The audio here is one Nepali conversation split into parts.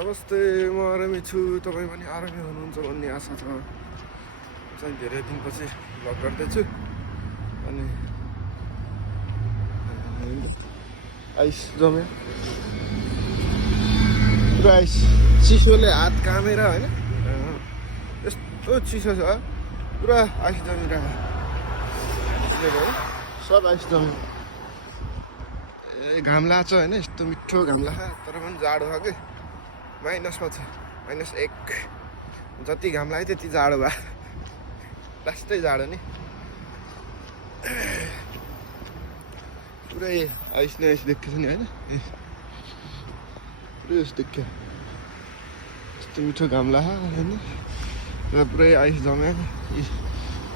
नमस्ते, म आरामी छु। तपाईँ पनि आरामी हुनुहुन्छ भन्ने आशा छ। चाहिँ धेरै दिनपछि भ्लग गर्दैछु अनि आइस जम्यो पुरा आइस, चिसोले हात कामेर होइन यस्तो चिसो छ, पुरा आइस जमिरहेको सब आइस जम्यो। ए घाम लाग्छ होइन, यस्तो मिठो घाम लाग्छ, तर पनि जाडो छ कि माइनसमा छ, -1। जति घाम लाग्यो त्यति जाडो भयो, लास्टै जाडो नि। पुरै आइस नै आइस देख्छ नि होइन, पुरै यस्तो देख्यो, यस्तो मिठो घाम लाग्यो होइन, र पुरै आइस जम्यो,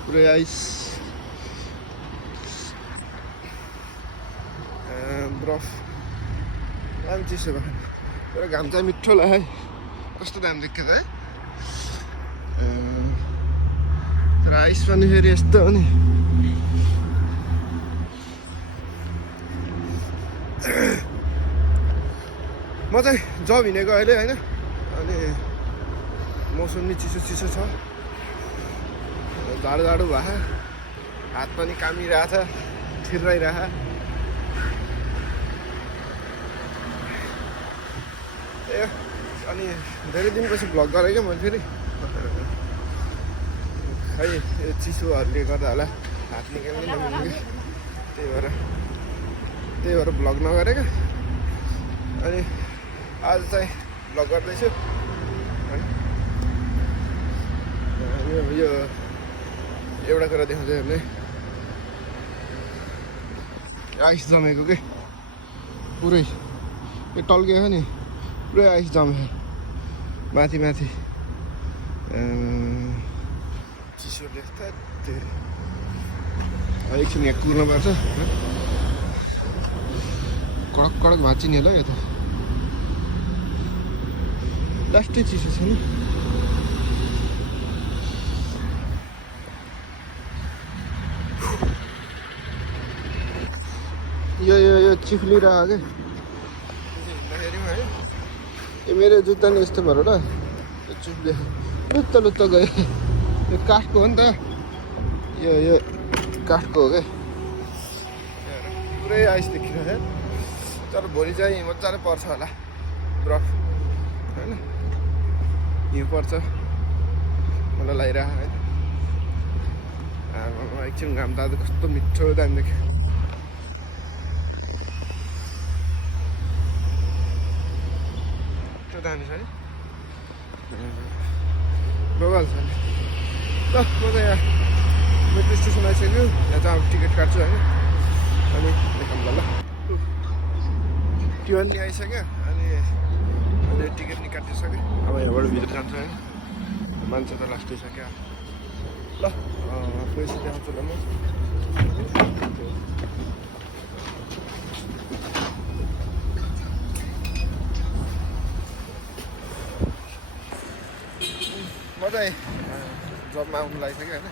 पुरै आइस बरफ दामी चिसो भयो। तर घाम चाहिँ मिठो लाग्यो है, कस्तो दामी देख्यो त है। तर आइस पनि फेरि यस्तो हो नि, म चाहिँ जब हिँडेको अहिले होइन, अनि मौसम नि चिसो चिसो छ, जाडो जाडो भयो, हात पनि कामिरहेछ, थिर्राइरह। ए अनि धेरै दिनपछि भ्लग गरेँ क्या मैले फेरि, खै यो चिसोहरूले गर्दा होला हात निकाल्नै नमिल्ने कि, त्यही भएर भ्लग नगरेँ क्या। अनि आज चाहिँ भ्लग गर्दैछु होइन। यो एउटा कुरा देखाउँछ भने आइस जमेको के पुरै यो टल्केको नि, पुरै आइस जमेको माथि माथि, चिसोले एकछिन यहाँ कुर्नुपर्छ, कडक कडक भाँचिने होला यो त, लास्टै चिसो छ नि। यो चिप्लिरहेको क्या हिँड्दाखेरिमा है, यो मेरो जुत्ता नि यस्तो भएर होला, यो चुप्लियो, लुत्त गयो, यो काठको हो नि त, यो काठको हो क्या, पुरै आइस देखिरहेको छ। तर भोलि चाहिँ मजाले पर्छ होला बरफ होइन, हिउँ पर्छ मलाई लागिरहेको है। एकछिन घाम तातो कस्तो मिठो दामी देख्यो, मिठो दामी छ है, बगाल छ नि। ल म त यहाँ मेट्रो स्टेसन आइसक्यो, यहाँ चाहिँ अब टिकट काट्छु होइन, अनि देखाउँला ल। ट्रेन नि आइसक्यो, अनि अहिले टिकट नि काटिसक्यो, अब यहाँबाट भित्र जान्छु होइन, मान्छे त लास्टै छ क्या। ल पैसा देखाउँछु ल म। म चाहिँ जबमा आउनु लागिसक्यो होइन,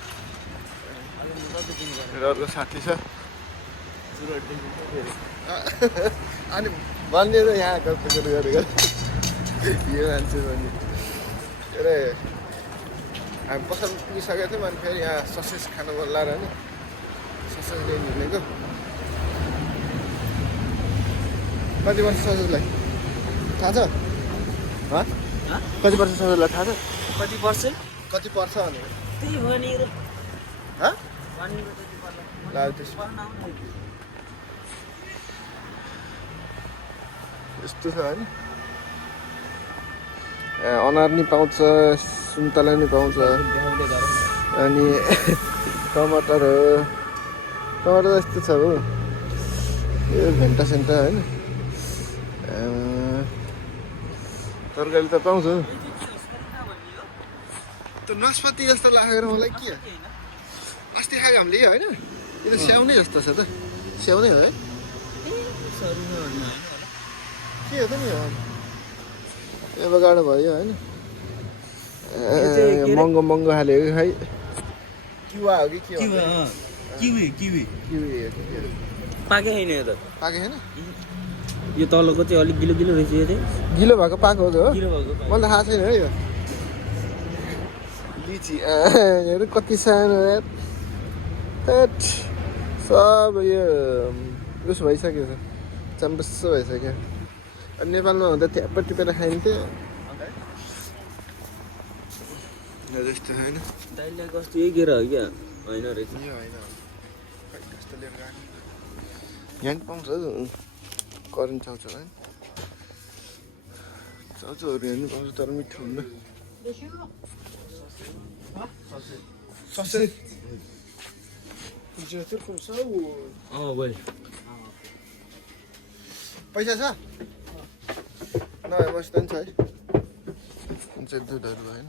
मेरो अर्को साथी छ अनि भन्ने त यहाँ कस्तो गरेको यो मान्छे भने के अरे, हामी पसल पुगिसकेको थियौँ, अनि फेरि यहाँ ससेज खानु मन लाग्यो होइन, ससेज लिनु हिँडेको। कति वर्ष ससेजलाई थाहा छ? कति वर्ष ससेजलाई थाहा छ? कति पर्छ भने त्यही हो नि, यस्तो छ होइन। अनार नि पाउँछ, सुन्तला नि पाउँछ, अनि टमाटर हो, टमाटर यस्तो छ हो, यो भेन्टा सेन्टा होइन, तरकारी त पाउँछ। त्यो नास्पाती जस्तो लागेर मलाई के अस्ति खायो हामीले होइन, यो त स्याउ नै जस्तो छ त, स्याउ नै हो है, के हो त नि, अब गाडो भयो होइन, महँगो खाले हो खै, किवा हो कि के हो, किवी पाके छैन यो त, पाके छैन, यो तलको चाहिँ अलिक गिलो गिलो रहेछ यो चाहिँ गिलो भएको पाएको हो त्यो हो गिलो भएको मलाई थाहा छैन है यो लिची हेर कति सानो यार थेट सब यो उस भइसक्यो छ चम्बस्स भइसक्यो अनि नेपालमा हुँदा त्यहाँ टिपेर खाइन्थ्यो जस्तो होइन दाइले कस्तो यही केरा हो क्या होइन रहेछ यो होइन खै कस्तो लिएर गएको यहाँ पनि पाउँछ करेन्ट चाउचाउ होइन चाउचाउहरू यहाँ पनि पाउँछ तर मिठो हुन्न ससेज वेल पैसा छ नभए बस्दा पनि छ है चाहिँ दुधहरू होइन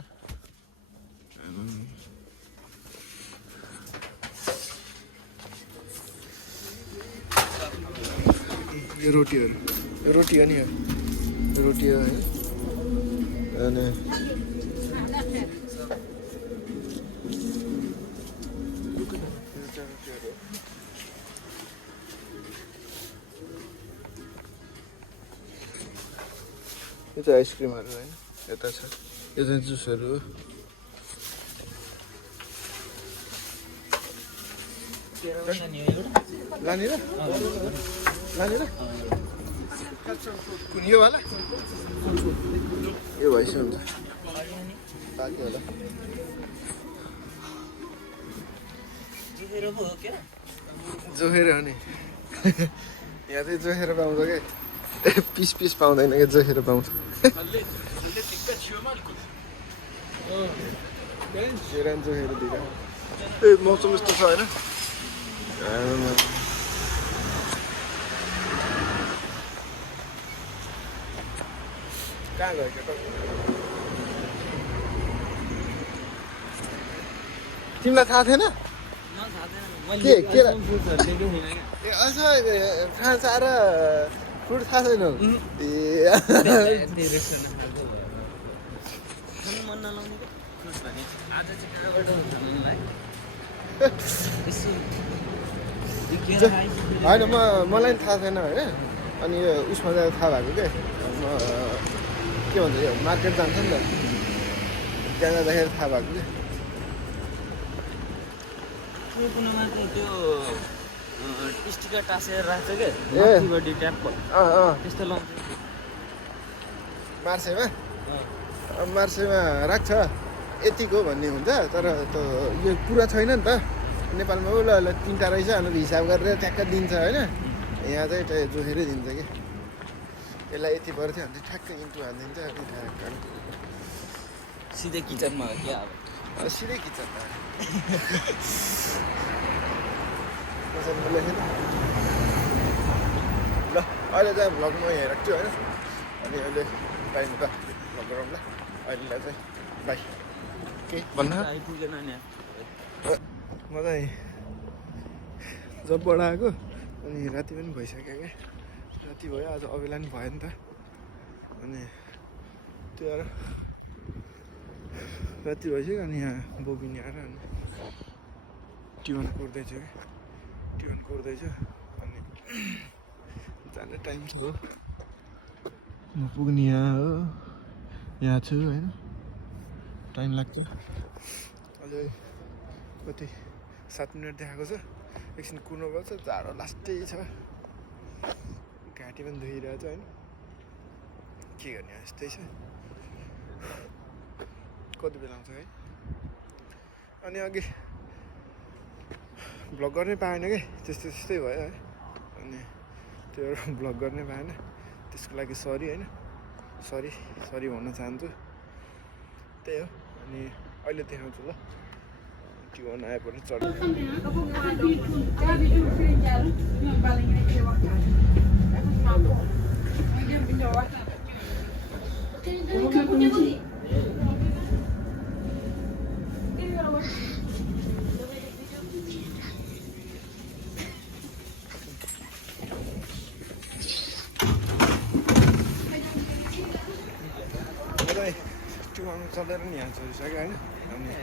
यो रोटीहरू यो रोटी हो नि यो रोटी हो होइन अनि यो चाहिँ आइसक्रिमहरू होइन यता छ यो चाहिँ जुसहरू हो लाने र कुन यो वाला यो भइसक्यो हुन्छ बाँकी होला जोखेर हो नि यहाँ चाहिँ जोखेर पाउँछ क्या पिस पिस पाउँदैन क्या जोखेर पाउँछ जोखेर दिँदा ए मौसम यस्तो छ होइन कहाँ गयो तिमीलाई थाहा थिएन के ए अझ फ्रान्स आएर फ्रुट थाहा छैन ए होइन मलाई पनि थाहा छैन होइन अनि यो उसमा जाँदा थाहा भएको के भन्छ यो मार्केट जान्छ नि त त्यहाँ जाँदाखेरि थाहा भएको त्यो स्टिकर टाँसेर राख्छ क्या ट्याप त्यस्तो लाउँछ मार्सेमा राख्छ यतिको भन्ने हुन्छ तर त्यो यो पुरा छैन नि त नेपालमा ल तिनवटा रहेछ अनि हिसाब गरेर ट्याक्क दिन्छ होइन यहाँ चाहिँ जोखेरै दिन्छ कि यसलाई यति पर्थ्यो भने चाहिँ ठ्याक्क इन्टु हालिदिन्छ सिधै किचनमा हो क्या अब सिधै किचनमा ल अहिले चाहिँ भ्लग म यहाँ राख्छु होइन अनि अहिले टाइम त भ्लग गरौँ ल अहिलेलाई चाहिँ बाई के भन्नु आइपुगेन नि म चाहिँ जबबाट आएको अनि राति पनि भइसक्यो क्या राति भयो आज अबेला पनि भयो नि त अनि त्यो भएर राति भइसक्यो अनि यहाँ बोबिनी आएर अनि ट्युन कोर्दैछ क्या ट्युन कोर्दैछ अनि जाने टाइम छ हो म पुग्ने यहाँ हो यहाँ छु होइन टाइम लाग्छ अझै कति 7 मिनट देखाएको छ एकछिन कुर्नुपर्छ जाडो लास्टै छ घाँटी पनि धोइरहेको छ होइन के गर्ने यस्तै छ कति बेला आउँछ है अनि अघि भ्लग गर्नै पाएन कि त्यस्तै भयो है अनि त्यो भ्लग गर्नै पाएन त्यसको लागि सरी होइन सरी भन्न चाहन्छु त्यही हो अनि अहिले देखाउँछु ल ट्युन आएपछि चढ्नु चढेर नि यहाँ चढिसक्यो होइन अनि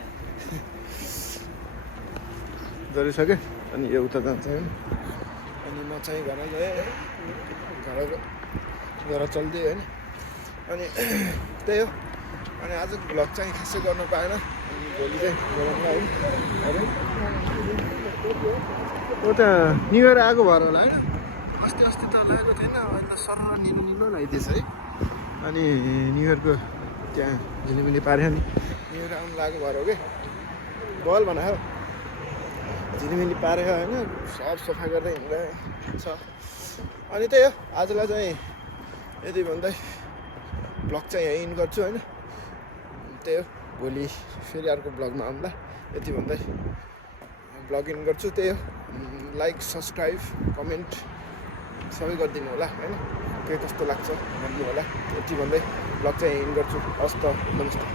चढिसक्यो अनि यो उता जान्छ होइन अनि म चाहिँ घर गएँ घर गएर चल्दै होइन अनि त्यही हो अनि आज भ्लग चाहिँ खासै गर्नु पाएन अनि भोलि चाहिँ गरौँला है अरे ओ त न्यु इयर आएको भएर होला होइन अस्ति त लागेको थिएन अहिले त सरर निलो निलो लगाइदिएछ है अनि न्यु इयरको त्यहाँ झिलिमिली पार्यो नि न्यु इयर आउनु लागेको भएर हो कि बल बनायो झिलिमिली पार्यो होइन सब सफा गर्दै हिँड्दै छ अनि त्यही हो आजलाई चाहिँ यति भन्दै ब्लग चाहिँ यहीँ इन गर्छु होइन त्यही हो भोलि फेरि अर्को ब्लगमा आउँला यति भन्दै ब्लग इन गर्छु त्यही हो लाइक सब्सक्राइब कमेन्ट सबै गरिदिनु होला होइन के कस्तो लाग्छ भनिदिनु होला यति भन्दै ब्लग चाहिँ इन गर्छु हस् त नमस्ते